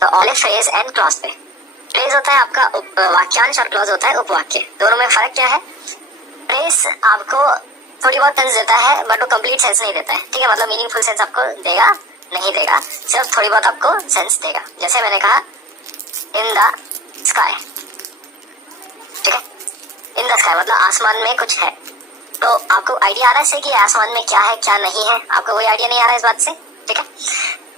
तो all A phrase and clause पे। Phrase होता है आपका वाक्यांश और क्लॉज होता है उपवाक्य। दोनों में फर्क क्या है? फ्रेज आपको थोड़ी बहुत सेंस देता है बट वो कंप्लीट सेंस नहीं देता है, ठीक है। मतलब मीनिंगफुल सेंस आपको देगा नहीं देगा, सिर्फ थोड़ी बहुत आपको सेंस देगा। जैसे मैंने कहा इन द स्काई, ठीक है। इन द स्काई मतलब आसमान में कुछ है। तो आपको आइडिया आ रहा है कि आसमान में क्या है क्या नहीं है? आपको कोई आइडिया नहीं आ रहा है इस बात से, ठीक है।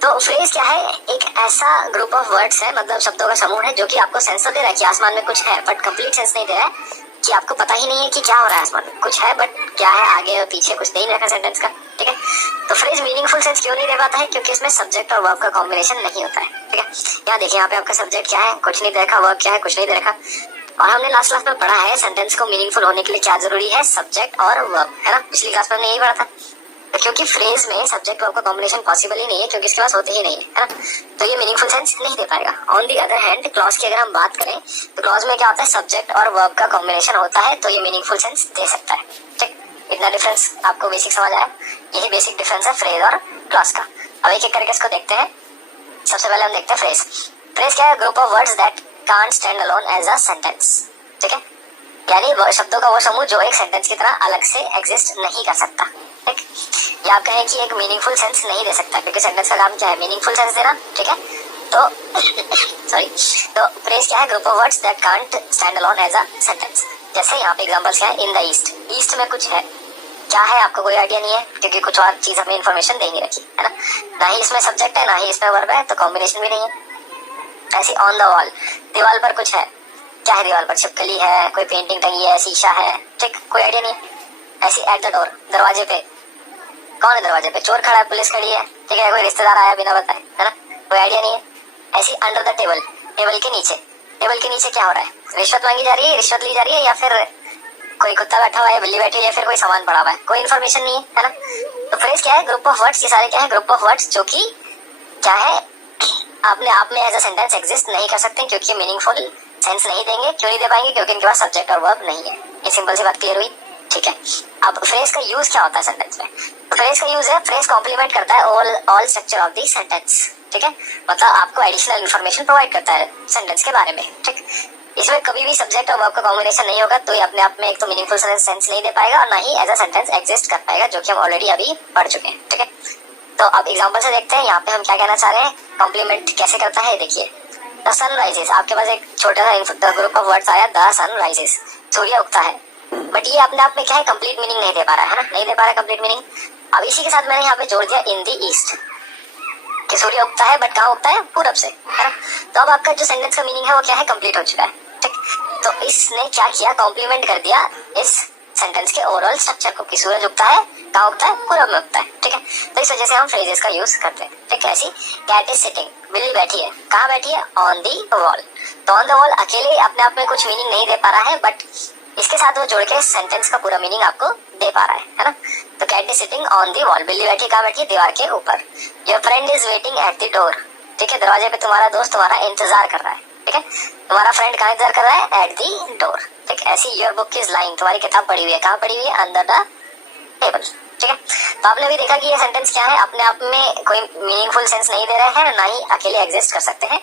तो फ्रेज क्या है? एक ऐसा ग्रुप ऑफ वर्ड्स है, मतलब शब्दों का समूह है जो कि आपको सेंस तो दे रहा है कि आसमान में कुछ है, बट कंप्लीट सेंस नहीं दे रहा है कि आपको पता ही नहीं है कि क्या हो रहा है आसमान में। कुछ है बट क्या है आगे और पीछे कुछ दे नहीं रखा सेंटेंस का, ठीक है। तो फ्रेज मीनिंगफुल सेंस क्यों नहीं दे पाता है? क्योंकि इसमें सब्जेक्ट और वर्ब का कॉम्बिनेशन नहीं होता है, ठीक है। यहाँ देखिए, यहाँ पे आपका सब्जेक्ट क्या है? कुछ नहीं दे रखा। वर्ब क्या है? कुछ नहीं दे रखा। और हमने लास्ट क्लास में पढ़ा है सेंटेंस को मीनिंगफुल होने के लिए क्या जरूरी है? सब्जेक्ट और वर्ब, है ना। पिछली क्लास में हमने यही पढ़ा था। तो क्योंकि फ्रेज में सब्जेक्ट वर्ब का कॉम्बिनेशन पॉसिबल ही नहीं है, क्योंकि इसके पास होते ही नहीं है ना, तो ये मीनिंगफुल सेंस नहीं दे पाएगा। On the other hand clause की अगर हम बात करें तो क्लॉज में क्या होता है? सब्जेक्ट और वर्ब का कॉम्बिनेशन होता है, तो ये मीनिंगफुल सेंस दे सकता है, ठीक। इतना डिफरेंस आपको बेसिक समझ आया? यही बेसिक डिफरेंस है फ्रेज और क्लॉज का। अब एक एक करके इसको देखते हैं। सबसे पहले हम देखते हैं फ्रेज। फ्रेज क्या है? Group of words that can't stand alone as a sentence, ठीक है। यानी शब्दों का वो समूह जो एक सेंटेंस की तरह अलग से एग्जिस्ट नहीं कर सकता, ठीक। या आप कहें कि एक मीनिंगफुल सेंस नहीं दे सकता, क्योंकि सेंटेंस का काम क्या है? मीनिंगफुल सेंस देना, ठीक है। तो सॉरी, तो फ्रेज क्या है? Group of words that can't stand alone as a sentence. जैसे यहाँ पे एग्जांपल्स क्या है? इन द ईस्ट, ईस्ट में कुछ है। क्या है आपको कोई आइडिया नहीं है, क्योंकि कुछ और चीज हमें इन्फॉर्मेशन दे नहीं रखी, है ना। ना ही इसमें सब्जेक्ट है, ना ही इसमें वर्ब है, तो कॉम्बिनेशन भी नहीं है। ऐसी ऑन द वॉल, दीवार पर कुछ है। क्या है दीवार पर? छिपकली है, कोई पेंटिंग टंगी है, शीशा है, ठीक, कोई आइडिया नहीं है। ऐसी एट द डोर, दरवाजे पे, कौन है दरवाजे पे? चोर खड़ा है, पुलिस खड़ी है, ठीक है, कोई रिश्तेदार आया बिना बताए, है ना, कोई आइडिया नहीं है। ऐसी अंडर द टेबल, टेबल के नीचे, टेबल के नीचे क्या हो रहा है? रिश्वत मांगी जा रही है, रिश्वत ली जा रही है, या फिर कोई कुत्ता बैठा हुआ है, बिल्ली बैठी है, या फिर कोई सामान पड़ा हुआ है, कोई इन्फॉर्मेशन नहीं है ना। तो फ्रेज क्या है? Group of words. ये सारे क्या है? ग्रुप ऑफ वर्ड्स जो कि क्या है? अपने आप में एज अ सेंटेंस एग्जिस्ट नहीं कर सकते, क्योंकि मीनिंगफुल सेंस नहीं देंगे। क्यों नहीं दे पाएंगे? क्योंकि इनके पास सब्जेक्ट और वर्ब नहीं है। ये सिंपल सी बात क्लियर हुई, ठीक है। अब फ्रेज का यूज क्या होता है सेंटेंस में? फ्रेज का यूज है, फ्रेज कॉम्प्लीमेंट करता है all structure of the sentence, ठीक है। मतलब आपको एडिशनल इन्फॉर्मेशन प्रोवाइड करता है सेंटेंस के बारे में, ठीक। इसमें कभी भी सब्जेक्ट और वर्ब का कॉम्बिनेशन नहीं होगा, तो ये अपने आप में एक तो मीनिंगफुल सेंस नहीं दे पाएगा, और ना ही एज अ सेंटेंस एग्जिस्ट कर पाएगा, जो कि हम ऑलरेडी अभी पढ़ चुके हैं, ठीक है। तो अब एग्जांपल से देखते हैं यहाँ पे हम क्या कहना चाह रहे हैं, कॉम्प्लीमेंट कैसे करता है। देखिए, द सन राइजेस, आपके पास एक छोटा सा ग्रुप ऑफ वर्ड्स आया, द सन राइजेस, सूर्य उगता है। बट ये अपने आप में क्या है? कंप्लीट मीनिंग नहीं दे पा रहा है ना, नहीं दे पा रहा कंप्लीट मीनिंग। अब इसी के साथ मैंने यहाँ पे जोड़ दिया इन द ईस्ट, कि सूर्य उगता है, बट कहाँ उगता है? पूरब से, है ना। तो अब आपका जो सेंटेंस का मीनिंग है वो क्या है? कंप्लीट हो चुका है, ठीक। तो इसने क्या किया? कॉम्प्लीमेंट कर दिया इस सेंटेंस के ओवरऑल स्ट्रक्चर को, कि सूरज उगता है, कहाँ उगता है? पूरब में उगता है, ठीक है। तो इस वजह से हम फ्रेजेस का यूज करते हैं, ठीक है। ऐसी कैट इज सिटिंग, बिल्ली बैठी है, कहाँ बैठी है? On the wall. तो ऑन द वॉल अकेले अपने आप में कुछ मीनिंग नहीं दे पा रहा है, बट इसके साथ वो जोड़ के सेंटेंस का पूरा मीनिंग आपको दे पा रहा है ना। तो cat is sitting on the wall, बिल्ली बैठी कहाँ बैठी? दीवार के ऊपर। Your friend is waiting at the door, ठीक है, दरवाजे पे तुम्हारा दोस्त तुम्हारा इंतजार कर रहा है, ठीक है। तुम्हारा फ्रेंड कहाँ इंतजार कर रहा है? एट दी डोर, ठीक। ऐसी योर बुक इज लाइंग, तुम्हारी किताब पड़ी हुई है, कहाँ पड़ी हुई है? अंडर द टेबल, ठीक है। तो आपने भी देखा कि ये सेंटेंस क्या है? अपने आप में कोई मीनिंगफुल सेंस नहीं दे रहे हैं, ना ही अकेले एग्जिस्ट कर सकते हैं,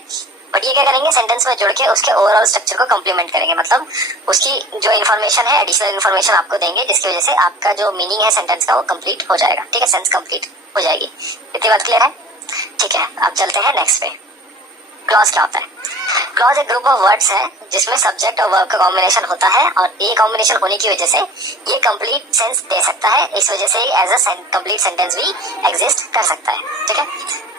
बट ये क्या करेंगे? सेंटेंस में जोड़ के उसके ओवरऑल स्ट्रक्चर को कॉम्प्लीमेंट करेंगे। मतलब उसकी जो इन्फॉर्मेशन है, एडिशनल इन्फॉर्मेशन आपको देंगे, जिसकी वजह से आपका जो मीनिंग है सेंटेंस का वो कंप्लीट हो जाएगा, ठीक है, सेंस कंप्लीट हो जाएगी। इतनी बात क्लियर है? ठीक है, अब चलते हैं नेक्स्ट पे। क्लॉज क्या होता है? क्लॉज एक ग्रुप ऑफ वर्ड्स है जिसमें सब्जेक्ट और वर्ब का कॉम्बिनेशन होता है, और ये कॉम्बिनेशन होने की वजह से ये कंप्लीट सेंस दे सकता है। इस वजह से एज अ कंप्लीट सेंटेंस भी एग्जिस्ट कर सकता है, ठीक है।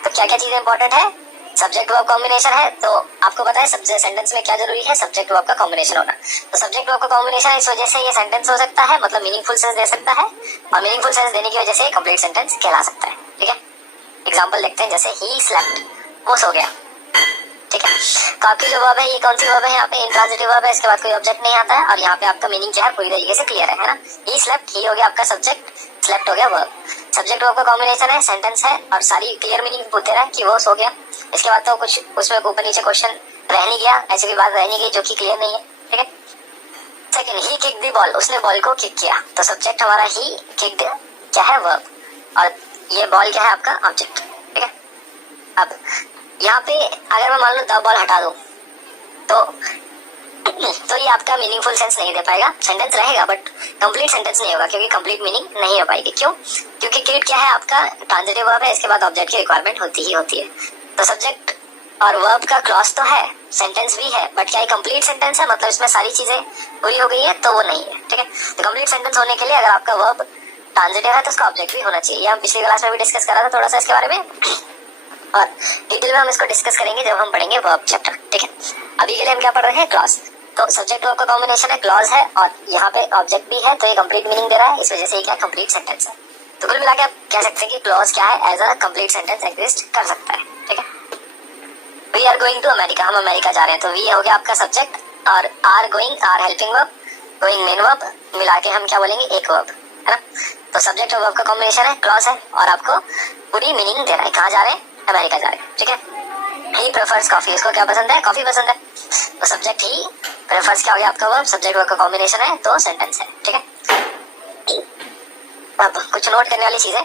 तो क्या क्या चीजें इंपॉर्टेंट है? सब्जेक्ट वर्ब कॉम्बिनेशन है, तो आपको पता है सेंटेंस में क्या जरूरी है? सब्जेक्ट वर्ब का कॉम्बिनेशन होना। तो सब्जेक्ट वर्ब का कॉम्बिनेशन, इस वजह से ये सेंटेंस हो सकता है, मतलब मीनिंगफुल सेंस दे सकता है, और मीनिंगफुल सेंस देने की वजह से कंप्लीट सेंटेंस कहला सकता है, ठीक है। एग्जाम्पल देखते हैं, जैसे ही स्लेप्ट, वो सो गया, ठीक है। तो आपकी जो वर्ब है, ये कौन सी वर्ब है? यहाँ पे इंट्रांजिटिव वर्ब है, इसके बाद कोई ऑब्जेक्ट नहीं आता है, और यहाँ पे आपका मीनिंग क्या है पूरी तरीके से क्लियर है ना। ही स्लेप्ट, ही हो गया आपका सब्जेक्ट, स्लेप्ट हो गया वर्ब। सब्जेक्ट वर्ब का कॉम्बिनेशन है, सेंटेंस है, और सारी क्लियर मीनिंग बोलते रहे कि वो सो गया। इसके बाद तो कुछ उसमें ऊपर नीचे क्वेश्चन रह नहीं गया, ऐसी भी बात रह नहीं गई जो कि क्लियर नहीं है, ठीक है। Second, he kick the ball, उसने बॉल को किक किया, तो सब्जेक्ट हमारा ही, किक क्या है? वर्ब, और ये बॉल क्या है? आपका ऑब्जेक्ट, ठीक है। अब यहाँ पे अगर मैं मान लो द बॉल हटा दूं तो ये आपका मीनिंगफुल सेंस नहीं दे पाएगा। सेंटेंस रहेगा बट कंप्लीट सेंटेंस नहीं होगा, क्योंकि कंप्लीट मीनिंग नहीं हो पाएगी। क्यों? क्योंकि किड क्या है आपका ट्रांजिटिव वर्ब है, इसके बाद ऑब्जेक्ट की रिक्वायरमेंट होती ही होती है। तो सब्जेक्ट और वर्ब का क्लॉज तो है, सेंटेंस भी है, बट क्या ये कंप्लीट सेंटेंस है, मतलब इसमें सारी चीजें पूरी हो गई है, तो वो नहीं है। ठीक है, तो कंप्लीट सेंटेंस होने के लिए अगर आपका वर्ब ट्रांजिटिव है तो उसका ऑब्जेक्ट भी होना चाहिए। हम पिछली क्लास में भी डिस्कस करा था थोड़ा सा इसके बारे में, और डिटेल में हम इसको डिस्कस करेंगे जब हम पढ़ेंगे वर्ब चैप्टर। ठीक है, अभी के लिए हम क्या पढ़ रहे हैं? क्लॉज। तो सब्जेक्ट वर्ब का कॉम्बिनेशन है, क्लॉज है, और यहाँ पे ऑब्जेक्ट भी है, तो ये कंप्लीट मीनिंग दे रहा है, इस वजह से ये क्या कंप्लीट सेंटेंस है। तो कुल मिला के आप कह सकते हैं कि क्लॉज क्या है, as a complete sentence exist कर सकता है। ठीक है, we are going to America, हम अमेरिका जा रहे हैं, तो वी हो गया आपका सब्जेक्ट, और are going, are helping verb, going main verb, मिला के हम क्या बोलेंगे? एक वर्ब, है ना। तो सब्जेक्ट और वर्ब का कॉम्बिनेशन है, क्लॉज है, और आपको पूरी मीनिंग दे रहा है, कहाँ जा रहे हैं? अमेरिका जा रहे हैं। ठीक है, ही प्रेफर्स कॉफी, इसको क्या पसंद है? कॉफी पसंद है। तो सब्जेक्ट ही प्रेफर्स क्या हो गया आपका वर्ब, सब्जेक्ट वर्ब का कॉम्बिनेशन है, तो सेंटेंस है। ठीक है, अब कुछ नोट करने वाली चीज है।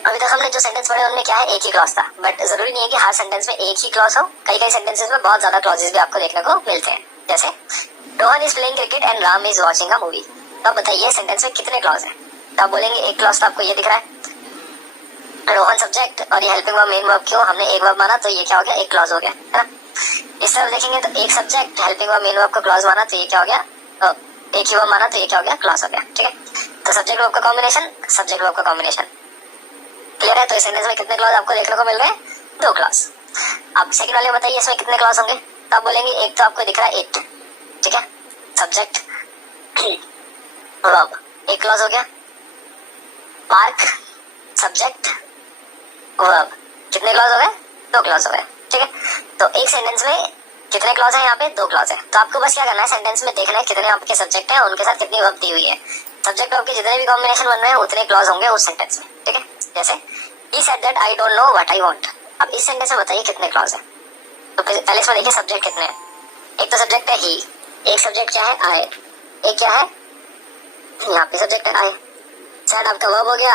अभी तक हमने जो सेंटेंस पढ़े उनमें क्या है? एक ही क्लॉज था, बट जरूरी नहीं है कि हर सेंटेंस में एक ही क्लॉज हो। कई कई सेंटेंसेस में बहुत ज्यादा क्लॉजेस भी आपको देखने को मिलते हैं। जैसे Rohan is playing cricket and Ram is watching a movie. तो अब बताइए सेंटेंस में कितने क्लॉज हैं? तो आप बोलेंगे एक क्लॉज, तो आपको ये दिख रहा है रोहन सब्जेक्ट और ये हेल्पिंग वर्ब मेन वर्ब, क्यों हमने एक वर्ब माना तो ये क्या हो गया? एक क्लॉज हो गया, है ना। इस तरफ देखेंगे तो एक subject helping verb main verb का क्लॉज माना तो ये क्या हो गया? एक ही वर्ब माना तो ये क्या हो गया? क्लॉज हो गया। ठीक है, तो सब्जेक्ट वर्ब का कॉम्बिनेशन, सब्जेक्ट वर्ब का कॉम्बिनेशन, क्लियर है। तो इस सेंटेंस में कितने क्लॉज आपको देखने को मिल रहे हैं? 2 क्लॉज। अब सेकंड वाले बताइए इसमें कितने क्लॉज होंगे? तो आप बोलेंगे एक तो आपको दिख रहा है इट, ठीक है, सब्जेक्ट वर्ब, एक क्लॉज हो गया। पार्क सब्जेक्ट वर्ब, कितने क्लॉज हो गए? 2 क्लॉज हो गए। ठीक है, तो एक सेंटेंस में कितने क्लॉज है? यहाँ पे 2 क्लॉज है। तो आपको बस क्या करना है, सेंटेंस में देखना है कितने आपके सब्जेक्ट है, उनके साथ कितनी वर्ब दी हुई है। सब्जेक्ट वर्ब के जितने भी कॉम्बिनेशन बन रहे हैं उतने क्लॉज होंगे उस सेंटेंस में। ठीक है, जैसे he said that I don't know what I want। अब इस सेंटेंस में बताइए कितने क्लॉज है। तो पहले इसमें देखिए सब्जेक्ट कितने हैं। एक तो सब्जेक्ट है ही, एक सब्जेक्ट क्या है? I, एक क्या है? यहाँ पे सब्जेक्ट है I। said आपका वर्ब हो गया,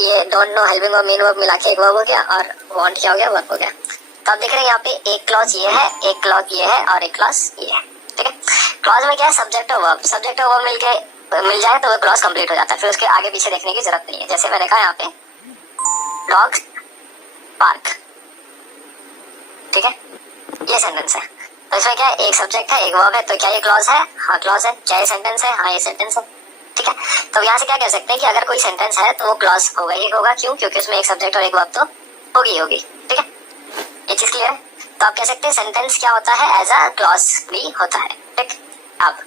ये don't know helping verb main verb मिला के एक वर्ब हो गया, और वांट क्या हो गया? वर्ब हो गया। तो आप देख रहे हैं यहाँ पे एक क्लॉज ये है, एक क्लॉज ये है, और एक क्लॉज ये है। ठीक है, क्लॉज में क्या है? सब्जेक्ट और वर्ब, सब्जेक्ट और वर्ब मिल जाए तो वो क्लॉज कंप्लीट हो जाता है, फिर उसके आगे पीछे देखने की जरूरत नहीं है। जैसे मैंने कहा यहाँ पे डॉग पार्क, ठीक है, ये सेंटेंस है। तो इसमें क्या है? एक सब्जेक्ट है, एक वर्ब है, तो क्या ये क्लॉज है? हाँ क्लॉज है। क्या ये सेंटेंस है? हाँ ये सेंटेंस है। ठीक है, तो यहाँ से क्या कह सकते हैं कि अगर कोई सेंटेंस है तो वो क्लॉज होगा ही होगा। क्यों? क्योंकि उसमें एक सब्जेक्ट और एक वर्ब तो होगी। ठीक है, ये चीज क्लियर है। तो आप कह सकते हैं सेंटेंस क्या होता है? एज अ क्लॉज भी होता है। ठीक, अब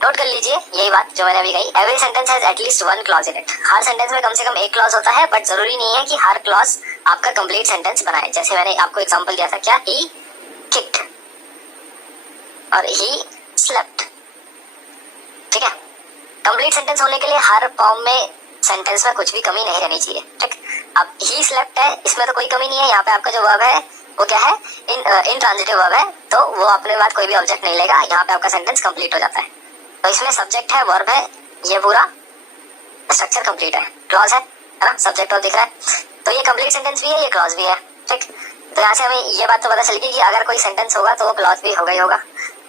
नोट कर लीजिए यही बात जो मैंने अभी कही, every sentence has at least 1 clause in it. Her sentence में कम से कम एक क्लॉज होता है, बट जरूरी नहीं है कि हर क्लॉज आपका कंप्लीट सेंटेंस बनाए। जैसे मैंने आपको एग्जांपल दिया था, क्या? ही किक्ड और ही स्लेप्ट। ठीक है, कंप्लीट सेंटेंस होने के लिए हर फॉर्म में सेंटेंस में कुछ भी कमी नहीं रहनी चाहिए। ठीक, अब ही स्लेप्ट है, इसमें तो कोई कमी नहीं है। यहाँ पे आपका जो वर्ब है वो क्या है? इन ट्रांजिटिव वर्ब है, तो वो अपने बाद कोई भी ऑब्जेक्ट नहीं लेगा। यहाँ पे आपका सेंटेंस कंप्लीट हो जाता है। तो इसमें सब्जेक्ट है, वर्ब है, ये पूरा स्ट्रक्चर कंप्लीट है। क्लॉज है ना, सब्जेक्ट वर्ब दिख रहा है, तो ये कंप्लीट सेंटेंस भी है, ये क्लॉज भी है। ठीक, तो यहाँ से हमें ये बात तो पता चल गई कि अगर कोई सेंटेंस होगा तो वो क्लॉज भी होगा ही होगा।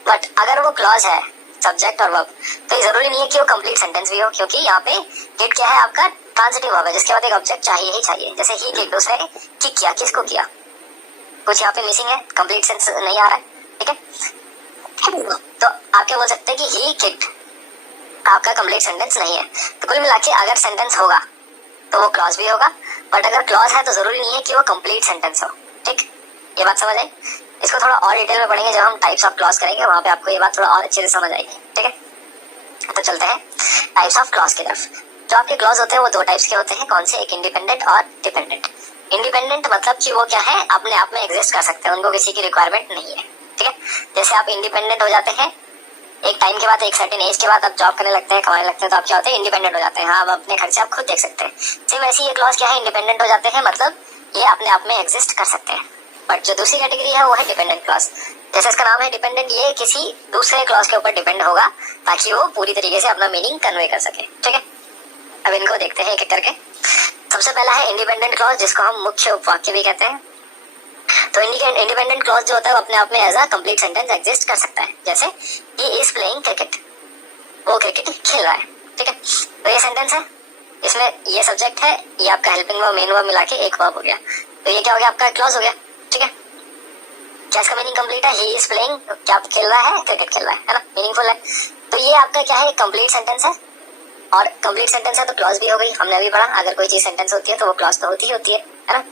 बट अगर वो क्लॉज है सब्जेक्ट और वर्ब, तो ये जरूरी नहीं है कि वो कंप्लीट सेंटेंस भी हो, क्योंकि यहाँ पे किड क्या है? आपका ट्रांजिटिव वर्ब है, जिसके बाद एक ऑब्जेक्ट चाहिए ही चाहिए। जैसे ही किक्ड, उसने किक किया, किसको किया? कुछ यहाँ पे मिसिंग है, कंप्लीट सेंस नहीं आ रहा है। ठीक है, तो आप क्या बोल सकते हैं कि ही किक्ड आपका कंप्लीट सेंटेंस नहीं है। तो कुल मिला के अगर सेंटेंस होगा तो वो क्लॉज भी होगा, बट अगर क्लॉज है तो जरूरी नहीं है कि वो कंप्लीट सेंटेंस हो। ठीक, ये बात समझ आई? इसको थोड़ा और डिटेल में पढ़ेंगे जब हम टाइप्स ऑफ क्लॉज करेंगे, वहां पे आपको ये बात थोड़ा और अच्छे से समझ आएगी। ठीक है, तो चलते हैं टाइप्स ऑफ क्लॉज की तरफ। जो आपके क्लॉज होते हैं वो 2 टाइप्स के होते हैं। कौन से? एक इंडिपेंडेंट और डिपेंडेंट। इंडिपेंडेंट मतलब कि वो क्या है? अपने आप में एग्जिस्ट कर सकते हैं, उनको किसी की रिक्वायरमेंट नहीं है। ठीक है, जैसे आप इंडिपेंडेंट हो जाते हैं एक टाइम के बाद, एक सर्टेन एज के बाद आप जॉब करने लगते हैं, कमाने लगते हैं, तो आप क्या होते हैं? इंडिपेंडेंट हो जाते हैं। हाँ, अब अपने खर्चे आप खुद देख सकते हैं। सेम वैसे ये क्लॉज क्या है? इंडिपेंडेंट हो जाते हैं, मतलब ये अपने आप में एग्जिस्ट कर सकते हैं। बट जो दूसरी कैटेगरी है वो है डिपेंडेंट क्लॉज। जैसे इसका नाम है डिपेंडेंट, ये किसी दूसरे क्लॉज के ऊपर डिपेंड होगा ताकि वो पूरी तरीके से अपना मीनिंग कन्वे कर सके। ठीक है, अब इनको देखते हैं एक एक करके। सबसे पहला है इंडिपेंडेंट क्लॉज, जिसको हम मुख्य उपवाक्य भी कहते हैं। तो इंडिपेंडेंट क्लॉज जो होता है वो अपने आप में as a complete sentence exist कर सकता है। जैसे ही इज प्लेइंग क्रिकेट, वो क्रिकेट खेल रहा है, ठीक है। तो ये सेंटेंस है, इसमें ये सब्जेक्ट है, ये आपका हेल्पिंग वर्ब मेन वर्ब मिला के एक वर्ब हो गया। तो ये क्या हो गया, आपका क्लॉज हो गया, ठीक है। क्या इसका मीनिंग कंप्लीट है, ही इज प्लेइंग, क्या खेल रहा है, क्रिकेट खेल रहा है ना, मीनिंगफुल है। तो ये आपका क्या है, कंप्लीट सेंटेंस है। और कंप्लीट सेंटेंस है तो क्लॉज भी हो गई, हमने अभी पढ़ा अगर कोई चीज सेंटेंस होती है तो वो क्लॉज तो होती है ना।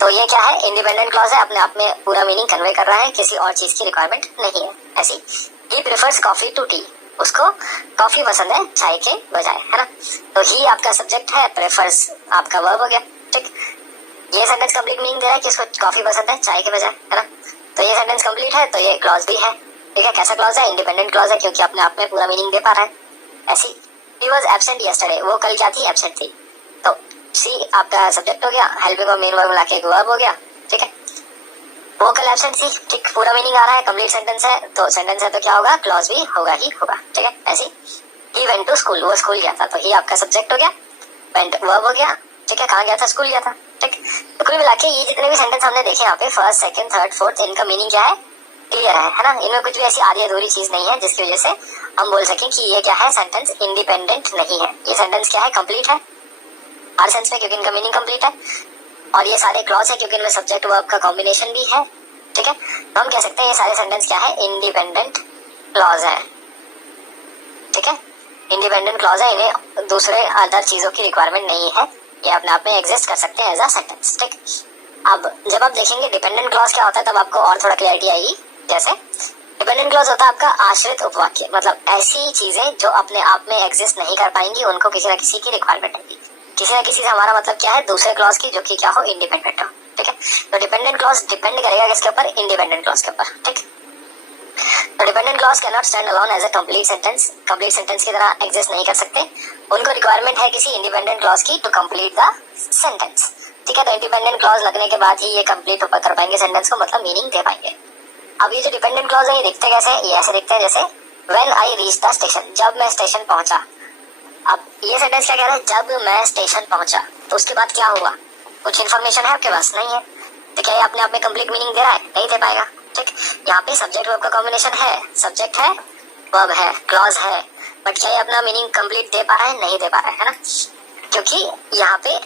तो ये क्या है, इंडिपेंडेंट क्लॉज है, अपने आप में पूरा मीनिंग कन्वे कर रहा है, किसी और चीज की रिक्वायरमेंट नहीं है। ऐसी ही प्रेफर्स कॉफी टू टी, उसको कॉफी पसंद है चाय के बजाय, है ना। तो ही आपका सब्जेक्ट है, प्रेफर्स आपका वर्ब हो गया, ठीक। ये सेंटेंस कंप्लीट मीनिंग दे रहा है कि उसको कॉफी पसंद है चाय के बजाय, है ना। तो ये सेंटेंस कंप्लीट है, तो ये क्लॉज भी है, ठीक है। कैसा क्लॉज है, इंडिपेंडेंट क्लॉज है, क्योंकि अपने आप में पूरा मीनिंग दे पा रहा है। ऐसी ही वाज एब्सेंट यस्टरडे, वो कल क्या थी, एब्सेंट थी। तो सी आपका सब्जेक्ट हो गया, हेल्पिंग वर्ब मेन वर्ब मिला के एक वर्ब हो गया, ठीक है। वो कल एब्सेंट थी, ठीक, पूरा मीनिंग आ रहा है, कंप्लीट सेंटेंस है, तो सेंटेंस है तो क्या होगा, क्लॉज भी होगा ही होगा, ठीक है। ऐसी ही वेंट टू स्कूल, वो स्कूल गया था, तो ही आपका सब्जेक्ट हो गया, वेंट वर्ब हो गया, ठीक है। कहाँ गया था, स्कूल गया था, ठीक। तो कुल मिला के ये जितने भी सेंटेंस हमने देखे यहाँ पे, फर्स्ट सेकंड थर्ड फोर्थ, इनका मीनिंग क्या है, क्लियर है ना। इनमें कुछ भी ऐसी आधी अधूरी चीज नहीं है जिसकी वजह से हम बोल सकें कि ये क्या है, सेंटेंस इंडिपेंडेंट नहीं है। ये सेंटेंस क्या है, कंप्लीट है हर सेंस में, क्योंकि इनका मीनिंग कंप्लीट है। और ये सारे क्लॉज है क्योंकि इनमें सब्जेक्ट वर्ब का कॉम्बिनेशन भी है, ठीक है। तो हम कह सकते हैं ये सारे सेंटेंस क्या है, इंडिपेंडेंट क्लॉज है, ठीक है। इंडिपेंडेंट क्लॉज है, इन्हें दूसरे अदर चीजों की रिक्वायरमेंट नहीं है, ये अपने आप में एग्जिस्ट कर सकते हैं एज अ सेंटेंस, ठीक। अब जब आप देखेंगे डिपेंडेंट क्लॉज क्या होता है तब आपको और थोड़ा क्लैरिटी आएगी। जैसे डिपेंडेंट क्लॉज होता है आपका आश्रित उपवाक्य, मतलब ऐसी चीजें जो अपने आप में एग्जिस्ट नहीं कर पाएंगी, उनको किसी न किसी की रिक्वायरमेंट होगी। किसी न किसी से हमारा मतलब क्या है, दूसरे क्लॉज की, जो कि क्या हो, इंडिपेंडेंट हो, ठीक है। तो डिपेंडेंट क्लॉज डिपेंड करेगा किसके ऊपर, इंडिपेंडेंट क्लॉज के ऊपर, ठीक। तो dependent clause can not stand alone as a complete sentence, complete sentence की तरह एग्जिस्ट नहीं कर सकते, उनको रिक्वायरमेंट है किसी इंडिपेंडेंट क्लॉज की टू कंप्लीट द सेंटेंस, ठीक है। तो इंडिपेंडेंट क्लॉज लगने के बाद ही ये कंप्लीट कर पाएंगे सेंटेंस को, मतलब मीनिंग दे पाएंगे। अब ये जो डिपेंडेंट क्लॉज है ये दिखते कैसे, ये ऐसे दिखते हैं जैसे when I reach the station, जब मैं स्टेशन पहुंचा। अब ये सेंटेंस क्या कह रहा है, जब मैं स्टेशन पहुंचा, तो उसके बाद क्या हुआ, कुछ इन्फॉर्मेशन है आपके पास, नहीं है, तो क्या ये अपने आप में कंप्लीट मीनिंग दे रहा है, नहीं दे पाएगा, ठीक। यहाँ पे सब्जेक्ट वर्ब का कॉम्बिनेशन है, सब्जेक्ट है, वर्ब है, क्लॉज है, बट क्या ये अपना मीनिंग कंप्लीट दे पा रहा है, नहीं दे पा रहा है ना, क्योंकि यहाँ पे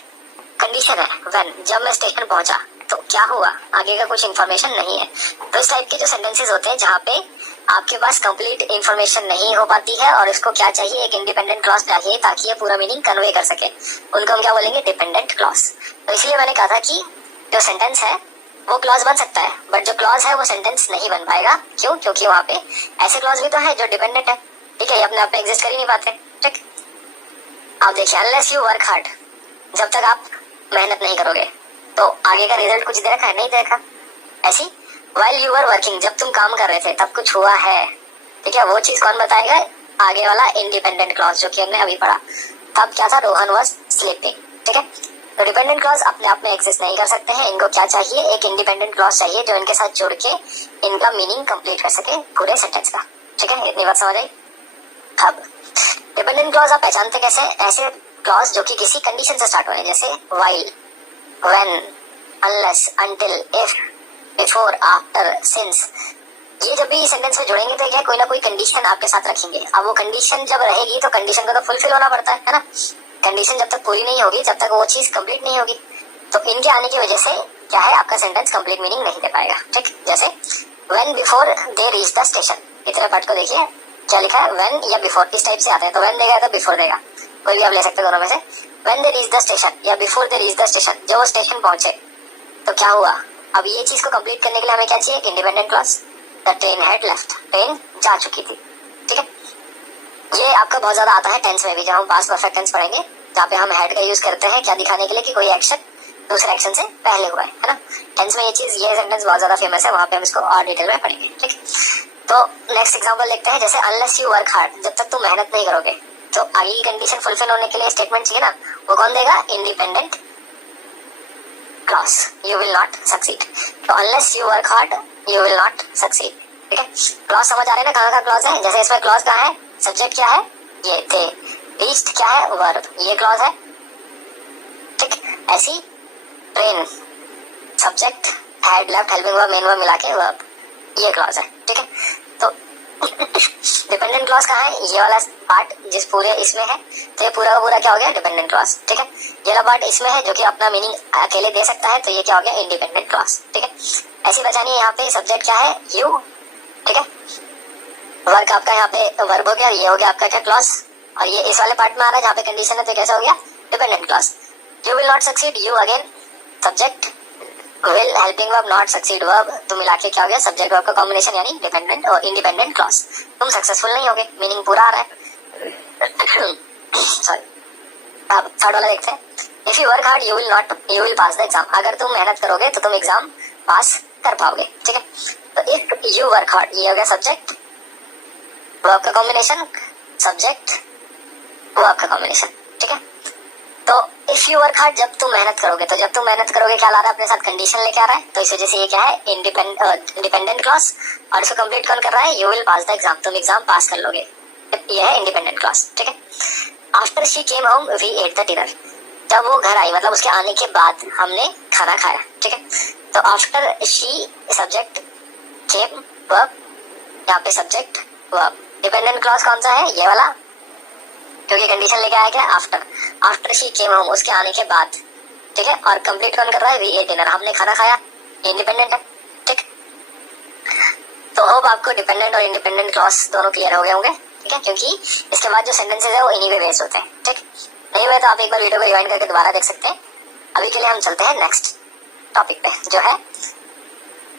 कंडीशन है व्हेन, जब मैं स्टेशन पहुंचा, तो क्या हुआ, आगे का कुछ इन्फॉर्मेशन नहीं है। तो इस टाइप के जो सेंटेंसेस होते हैं जहाँ पे आपके पास कंप्लीट इन्फॉर्मेशन नहीं हो पाती है और इसको क्या चाहिए, एक इंडिपेंडेंट क्लॉज चाहिए ताकि ये पूरा मीनिंग कन्वे कर सके, उनको हम क्या बोलेंगे, डिपेंडेंट क्लॉज। तो इसलिए मैंने कहा था कि जो सेंटेंस है वो क्लॉज बन सकता है, बट जो क्लॉज है वो सेंटेंस नहीं बन पाएगा। क्यों, क्योंकि वहाँ पे ऐसे क्लॉज भी तो है जो डिपेंडेंट है, ठीक है, ये अपने आप में एग्जिस्ट कर ही नहीं पाते, ठीक। आप देखिए, अनलेस यू वर्क हार्ड, जब तक आप मेहनत नहीं करोगे तो आगे का रिजल्ट कुछ दे रखा है, नहीं दे रखा। ऐसी व्हाइल यू वर वर्किंग, जब तुम काम कर रहे थे तब कुछ हुआ है, ठीक है, वो चीज कौन बताएगा, आगे वाला इंडिपेंडेंट क्लॉज जो कि हमने अभी पढ़ा। तब क्या था, रोहन वाज स्लीपिंग, ठीक है। तो डिपेंडेंट क्लॉज अपने आप में एग्जिस्ट नहीं कर सकते हैं, इनको क्या चाहिए, एक इंडिपेंडेंट क्लॉज चाहिए जो इनके साथ जुड़ के इनका मीनिंग कंप्लीट कर सके पूरे सेंटेंस का, ठीक है। इतनी बात समझ आई। अब डिपेंडेंट क्लॉज आप पहचानते कैसे, ऐसे क्लॉज जो कि किसी कंडीशन से स्टार्ट हो रहे हैं, जैसे while, when, unless, until, if, before, after, since. ये जब भी सेंटेंस में जुड़ेंगे तो क्या कोई ना कोई कंडीशन आपके साथ रखेंगे। अब वो कंडीशन जब रहेगी तो कंडीशन को तो फुलफिल होना पड़ता है ना। कंडीशन जब तक पूरी नहीं होगी, जब तक वो चीज कंप्लीट नहीं होगी, तो इनके आने की वजह से क्या है, आपका सेंटेंस कंप्लीट मीनिंग नहीं दे पाएगा, ठीक। जैसे when before they reach the station, इतने पार्ट को देखिए क्या लिखा है, व्हेन या बिफोर इस टाइप से आते हैं, तो व्हेन देगा तो बिफोर देगा, कोई भी आप ले सकते हैं दोनों में से। When they reach the station या before they reach the station, जब वो स्टेशन पहुंचे तो क्या हुआ। अब ये चीज को कंप्लीट करने के लिए हमें क्या चाहिए, independent clause, the train had left, train जा चुकी थी, ठीक है। ये आपका बहुत ज्यादा आता है टेंस में भी, जब हम पास्ट परफेक्ट टेंस पढ़ेंगे जहाँ पे हम हैड का यूज करते हैं क्या दिखाने के लिए कि कोई एक्शन दूसरे एक्शन से पहले हुआ है ना। टेंस में ये चीज, ये सेंटेंस बहुत ज्यादा फेमस है, वहां पे हम इसको और डिटेल में पढ़ेंगे, ठीक। तो नेक्स्ट एग्जांपल देखते हैं, जैसे अनलेस यू वर्क हार्ड, जब तक तुम मेहनत नहीं करोगे, तो आगे की कंडीशन फुलफिल होने के लिए स्टेटमेंट चाहिए ना, वो कौन देगा, independent clause, you will not succeed. तो unless you work hard you will not succeed, ठीक है। क्लॉज समझ आ रहे हैं ना, कहाँ का क्लॉज है, जैसे इसमें क्लॉज कहाँ है, सब्जेक्ट क्या है, ये थे, रीच्ड क्या है, वर्ब, ये क्लॉज है, ठीक। ऐसी train, subject, had, left, helping verb, main verb मिला के वर्ब, ये क्लॉज है, ठीक है। तो डिपेंडेंट क्लॉज कहाँ है, ये वाला पार्ट जिस पूरे इसमें है, तो ये पूरा का पूरा क्या हो गया, डिपेंडेंट क्लॉज, ठीक है। ये वाला पार्ट इसमें है जो कि अपना मीनिंग अकेले दे सकता है, तो ये क्या हो गया, इंडिपेंडेंट क्लॉज, ठीक है। ऐसी बचानी है, यहाँ पे सब्जेक्ट क्या है, यू, ठीक है। वर्क आपका यहाँ पे वर्ब हो गया, ये हो गया आपका क्या, क्लॉज। और ये इस वाले पार्ट में आ रहा है जहाँ पे कंडीशन है, तो कैसा हो गया, dependent clause. You will not succeed, you again subject, will helping verb, not succeed verb, तो मिला के क्या हो गया, सब्जेक्ट वर्ब का कॉम्बिनेशन यानी डिपेंडेंट और इंडिपेंडेंट क्लॉज। तुम सक्सेसफुल नहीं होगे, मीनिंग पूरा आ रहा है। सॉरी, अब थर्ड वाला देखते हैं। If you work hard you will pass the exam, अगर तुम मेहनत करोगे तो तुम एग्जाम पास कर पाओगे, ठीक है। तो इफ यू वर्क हार्ड, ये हो गया सब्जेक्ट वर्ब का कॉम्बिनेशन, सब्जेक्ट वर्ब का कॉम्बिनेशन, ठीक है। तो इफ यू वर्क हार्ड, जब तुम मेहनत करोगे, तो जब तुम मेहनत करोगे क्या ला रहा है अपने साथ, कंडीशन लेके आ रहा है, तो इस वजह से ये क्या है, डिपेंडेंट क्लॉज। और इसको कंप्लीट कौन कर रहा है, you will pass the exam, तुम एग्जाम पास कर लोगे, ये है इंडिपेंडेंट क्लॉज, ठीक है। After she came home we ate the dinner, जब वो घर आई मतलब उसके आने के बाद हमने खाना खाया, ठीक है। तो after she subject, came verb, यहाँ पे सब्जेक्ट वर्ब, डिपेंडेंट क्लॉज कौन सा है, ये वाला, क्योंकि कंडीशन लेके आया क्या, आफ्टर शी केम होम, उसके आने के बाद, ठीक है। और कंप्लीट कौन कर रहा है, वी एट डिनर, हमने खाना खाया, इंडिपेंडेंट है, ठीक। तो होप आपको डिपेंडेंट और इंडिपेंडेंट क्लॉज दोनों क्लियर हो गए होंगे, ठीक है, क्योंकि इसके बाद जो सेंटेंसेस है वो इन्हीं पे बेस्ड होते हैं, ठीक। नहीं हुए तो आप एक बार वीडियो को रिवाइंड करके दोबारा देख सकते हैं। अभी के लिए हम चलते हैं नेक्स्ट टॉपिक पे, जो है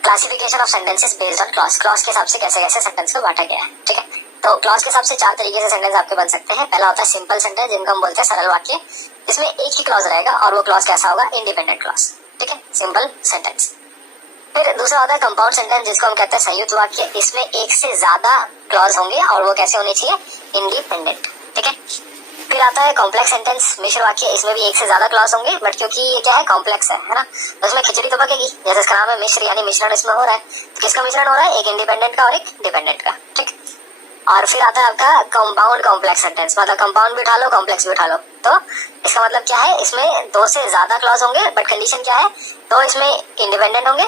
classification of sentences based on clause, clause के हिसाब से कैसे कैसे सेंटेंस को बांटा गया है, ठीक है। तो क्लॉज के हिसाब से 4 तरीके से सेंटेंस आपके बन सकते हैं। पहला होता है सिंपल सेंटेंस, जिनको हम बोलते हैं सरल वाक्य, इसमें एक ही क्लॉज रहेगा और वो क्लॉज कैसा होगा, इंडिपेंडेंट क्लॉज, ठीक है, सिंपल सेंटेंस। फिर दूसरा होता है कंपाउंड सेंटेंस, जिसको हम कहते हैं संयुक्त वाक्य, इसमें एक से ज्यादा क्लॉज होंगे और वो कैसे होने चाहिए, इंडिपेंडेंट, ठीक है। फिर आता है कॉम्प्लेक्स सेंटेंस, मिश्र वाक्य, इसमें भी एक से ज्यादा क्लॉज होंगे, बट क्योंकि ये क्या है, कॉम्प्लेक्स है ना, तो उसमें खिचड़ी तो पकेगी, जैसे इसका नाम है मिश्र, यानी मिश्रण इसमें हो रहा है। तो किसका मिश्रण हो रहा है, एक इंडिपेंडेंट का और एक डिपेंडेंट का, ठीक। और फिर आता है आपका कंपाउंड कॉम्प्लेक्स सेंटेंस, मतलब कंपाउंड भी उठा लो, कॉम्प्लेक्स भी उठा लो। तो इसका मतलब क्या है, इसमें 2 से ज्यादा क्लॉज होंगे, बट कंडीशन क्या है, 2 इसमें इंडिपेंडेंट होंगे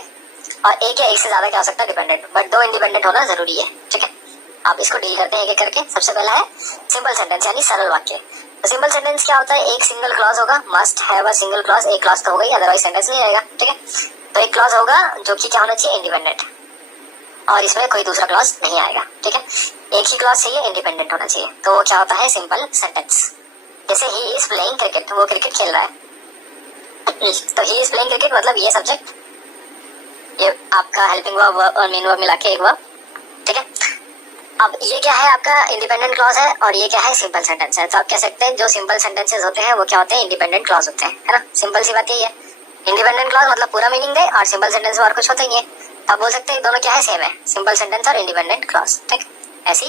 और एक या एक से ज्यादा क्या हो सकता है, डिपेंडेंट, बट 2 इंडिपेंडेंट होना जरूरी है, ठीक है। अब इसको डील करते हैं एक एक करके। सबसे पहला है सिंपल सेंटेंस यानी सरल वाक्य। तो सिंपल सेंटेंस क्या होता है, एक सिंगल क्लॉज होगा, must have a single clause, एक क्लॉज तो हो गई, अदरवाइज सेंटेंस नहीं आएगा, ठीक है। तो एक क्लॉज होगा जो कि क्या होना चाहिए, इंडिपेंडेंट, और इसमें कोई दूसरा क्लॉज नहीं आएगा, ठीक है। एक ही क्लॉज चाहिए, इंडिपेंडेंट होना चाहिए, तो वो क्या होता है, सिंपल सेंटेंस। जैसे ही इज प्लेइंग क्रिकेट, वो क्रिकेट खेल रहा है, तो ही इज प्लेइंग क्रिकेट मतलब ये सब्जेक्ट, ये आपका हेल्पिंग वर्ब और मेन वर्ब मिला के एक वर्ब, ठीक है। अब ये क्या है, आपका इंडिपेंडेंट क्लॉज है और ये क्या है, सिंपल सेंटेंस है। तो आप कह सकते हैं जो सिंपल सेंटेंसेस होते हैं वो क्या होते हैं, इंडिपेंडेंट क्लॉज होते हैं, है ना। सिंपल सी बात यही है, इंडिपेंडेंट क्लॉज मतलब पूरा मीनिंग दे, और सिंपल सेंटेंस में और कुछ होता ही है। तो आप बोल सकते हैं दोनों क्या है, सेम है, सिंपल सेंटेंस और इंडिपेंडेंट क्लॉज, ठीक। ऐसी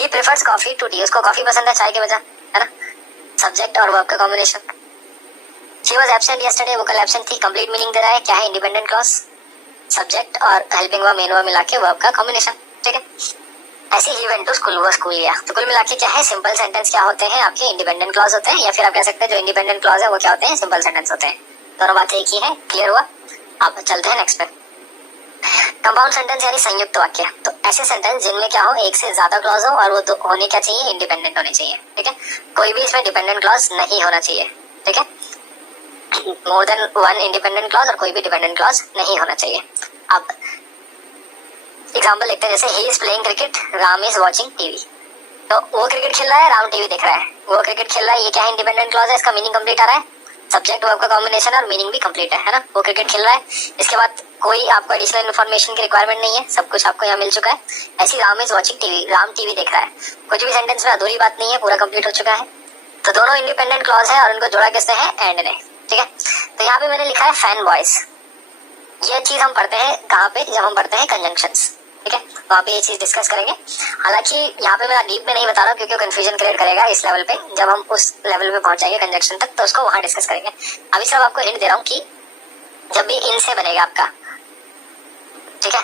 ही प्रेफर्स कॉफी टू टी, उसको कॉफी पसंद है चाय के बजाय, है ना, सब्जेक्ट और वर्ब का combination. She was absent yesterday, वो कल एब्सेंट थी, कंप्लीट मीनिंग दे रहा है, क्या है, इंडिपेंडेंट क्लॉज, सब्जेक्ट और हेल्पिंग वर्ब मेन वर्ब मिला के वर्ब का कॉम्बिनेशन, ठीक है। ऐसे ही वेंट टू स्कूल, वो स्कूल गया। तो कुल मिला के क्या है, सिंपल सेंटेंस क्या होते हैं आपके, इंडिपेंडेंट क्लॉज होते हैं, या फिर आप कह सकते हैं जो इंडिपेंडेंट क्लॉज है वो क्या होते हैं, सिंपल सेंटेंस होते हैं। दोनों बातें एक ही है, क्लियर हुआ। अब चलते हैं नेक्स्ट पे, कंपाउंड सेंटेंस यानी संयुक्त वाक्य। तो ऐसे सेंटेंस जिनमें क्या हो, एक से ज्यादा क्लॉज हो और वो होने क्या चाहिए, इंडिपेंडेंट होने चाहिए, ठीक है। कोई भी इसमें डिपेंडेंट क्लॉज नहीं होना चाहिए, ठीक है। मोर देन 1 इंडिपेंडेंट क्लॉज और कोई भी डिपेंडेंट क्लॉज नहीं होना चाहिए। अब एग्जाम्पल देखते हैं, जैसे ही is playing cricket, Ram is watching TV. तो वो क्रिकेट खेल रहा है, राम टीवी देख रहा है, वो क्रिकेट खेल रहा है, ये क्या है, इंडिपेंडेंट क्लॉज है, इसका मीनिंग कंप्लीट आ रहा है, सब्जेक्ट वर्ब का कॉम्बिनेशन और मीनिंग भी कंप्लीट है ना। वो क्रिकेट खेल रहा है, इसके बाद कोई आपको एडिशनल इन्फॉर्मेशन की रिक्वायरमेंट नहीं है, सब कुछ आपको यहाँ मिल चुका है। ऐसी Ram is watching TV, Ram TV देख रहा है, कुछ भी सेंटेंस में अधूरी बात नहीं है, पूरा कंप्लीट हो चुका है। तो दोनों इंडिपेंडेंट क्लॉज है और उनको जोड़ा किसने है, एंड ने, ठीक है। तो यहाँ पे मैंने लिखा है फैन बॉयज, ये चीज हम पढ़ते हैं कहाँ पे, जब हम पढ़ते हैं कंजंक्शंस, ठीक है, वहाँ पे ये चीज डिस्कस करेंगे। हालांकि यहाँ पे मैं डीप में नहीं बता रहा हूँ क्योंकि कंफ्यूजन क्रिएट करेगा इस लेवल पे, जब हम उस लेवल पे पहुंच जाएंगे कंजंक्शन तक तो उसको वहां डिस्कस करेंगे। अभी सब आपको हिंट दे रहा हूँ कि जब भी इन से बनेगा आपका, ठीक है,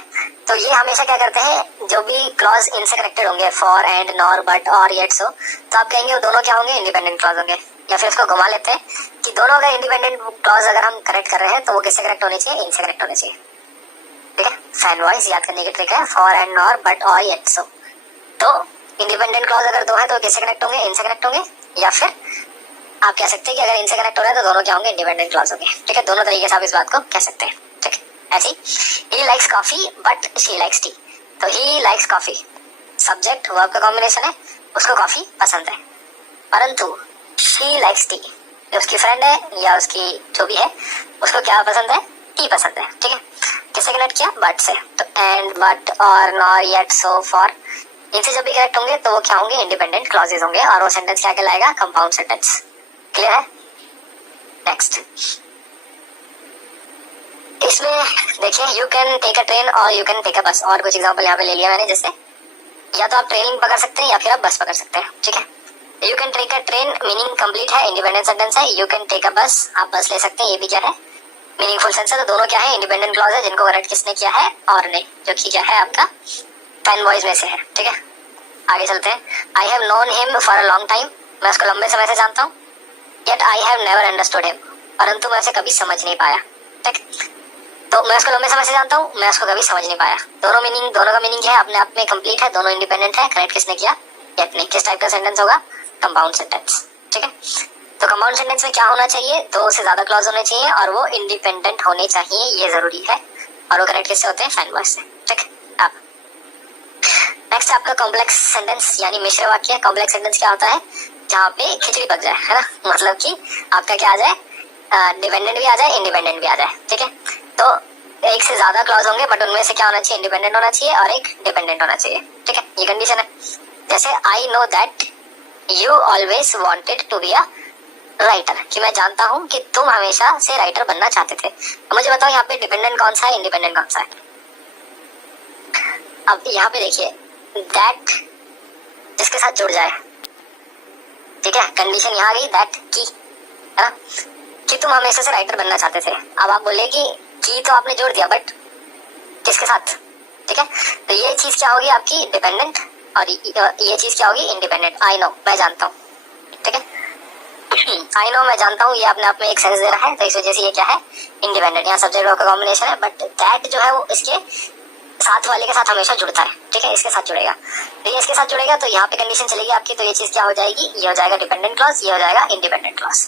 तो ये हमेशा क्या करते हैं, जो भी क्लॉज इन से कनेक्टेड होंगे, फॉर, एंड, नॉर, बट और येट सो, तो आप कहेंगे वो दोनों क्या होंगे, इंडिपेंडेंट क्लॉज होंगे। या फिर इसको घुमा लेते हैं कि दोनों का इंडिपेंडेंट क्लॉज अगर हम करेक्ट कर रहे हैं तो वो किससे करेक्ट होने चाहिए, इनसे करेक्ट होने चाहिए। ठीक है, फाइन वॉइस याद करने की ट्रिक है, फॉर एंड नॉर बट और येट सो। तो इंडिपेंडेंट क्लॉज अगर दो है तो किससे कनेक्ट होंगे, इनसे कनेक्ट होंगे, या फिर आप कह सकते हैं कि अगर इनसे कनेक्ट हो रहा है तो दोनों क्या होंगे, इंडिपेंडेंट क्लॉज होंगे। ठीक है, दोनों तरीके से आप इस बात को कह सकते हैं। ठीक है, ऐसे ही likes coffee but she likes tea. तो he likes coffee, subject verb का कॉम्बिनेशन है, उसको कॉफी पसंद है, परंतु शी लाइक्स टी, उसकी फ्रेंड है या उसकी जो भी है उसको क्या पसंद है, टी पसंद है। ठीक है, किससे कनेक्ट किया, बट से। तो एंड, बट, और, नॉर, येट, सो, फॉर, इनसे जब भी कनेक्ट होंगे तो वो क्या होंगे, इंडिपेंडेंट क्लॉजेज होंगे, और वो सेंटेंस क्या कहलाएगा, कंपाउंड सेंटेंस। क्लियर है। नेक्स्ट, इसमें देखिए you can take a train और you can take a bus, और कुछ एग्जांपल यहाँ पे ले लिया मैंने, जैसे या तो आप ट्रेन पकड़ सकते हैं या फिर आप बस पकड़ सकते हैं। ठीक है, you can take a train meaning complete है, इंडिपेंडेंट सेंटेंस है। You can take a bus, आप बस ले सकते हैं, ये भी क्या है, मीनिंगफुल सेंस है। तो दोनों क्या है, इंडिपेंडेंट क्लॉज है, जिनको करेक्ट किसने किया है, और ने, जो कि क्या है आपका फैन बॉयज में से है। ठीक है, आगे चलते हैं। I have known him for a long time, मैं उसको लंबे समय से जानता हूँ। Yet I have never understood him, परंतु मैं उसे कभी समझ नहीं पाया। ठीक, तो मैं उसको लंबे समय से जानता हूँ, मैं उसको कभी समझ नहीं पाया। दोनों का मीनिंग क्या है, अपने आप में कंप्लीट है, दोनों इंडिपेंडेंट है। करेक्ट किसने किया, येट ने। किस टाइप का सेंटेंस होगा, कंपाउंड सेंटेंस। ठीक है, तो कंपाउंड सेंटेंस में क्या होना चाहिए, दो से ज्यादा क्लॉज होने चाहिए और वो इंडिपेंडेंट होने चाहिए, ये जरूरी है। और वो करेक्ट किससे होते हैं, फैन वॉइस से। ठीक है, अब नेक्स्ट आपका कॉम्प्लेक्स सेंटेंस यानी मिश्र वाक्य। कॉम्प्लेक्स सेंटेंस क्या होता है, जहाँ पे खिचड़ी पक जाए, है ना, मतलब कि आपका क्या आ जाए, डिपेंडेंट भी आ जाए, इंडिपेंडेंट भी आ जाए। ठीक है, तो एक से ज्यादा क्लॉज होंगे बट उनमें से क्या होना चाहिए, इंडिपेंडेंट होना चाहिए और एक डिपेंडेंट होना चाहिए। ठीक है, ये कंडीशन है। जैसे I know that you always wanted to be a writer, कि मैं जानता हूँ कि तुम हमेशा से राइटर बनना चाहते थे। अब मुझे बताओ यहाँ पे डिपेंडेंट कौन सा है, इंडिपेंडेंट कौन सा है। अब यहाँ पे देखिए दैट जिसके साथ जुड़ जाए, ठीक है, कंडीशन यहाँ गई दैट की, है ना, कि तुम हमेशा से राइटर बनना चाहते थे। अब आप बोले कि तो आपने जोड़ दिया बट किसके साथ। ठीक है, तो ये चीज क्या होगी आपकी, डिपेंडेंट, और ये चीज क्या होगी, इंडिपेंडेंट। आई नो, मैं जानता हूँ। ठीक है, आई नो, मैं जानता हूँ, ये अपने आप में एक सेंस दे रहा है, तो इस वजह से ये क्या है, इंडिपेंडेंट। यहाँ सब्जेक्ट वर्ब का कॉम्बिनेशन है, बट दैट जो है वो इसके साथ वाले के साथ हमेशा जुड़ता है। ठीक है, इसके साथ जुड़ेगा, तो ये इसके साथ जुड़ेगा, तो यहाँ पे कंडीशन चलेगी आपकी, तो ये चीज क्या हो जाएगी, ये हो जाएगा डिपेंडेंट क्लॉज, ये हो जाएगा इंडिपेंडेंट क्लॉज।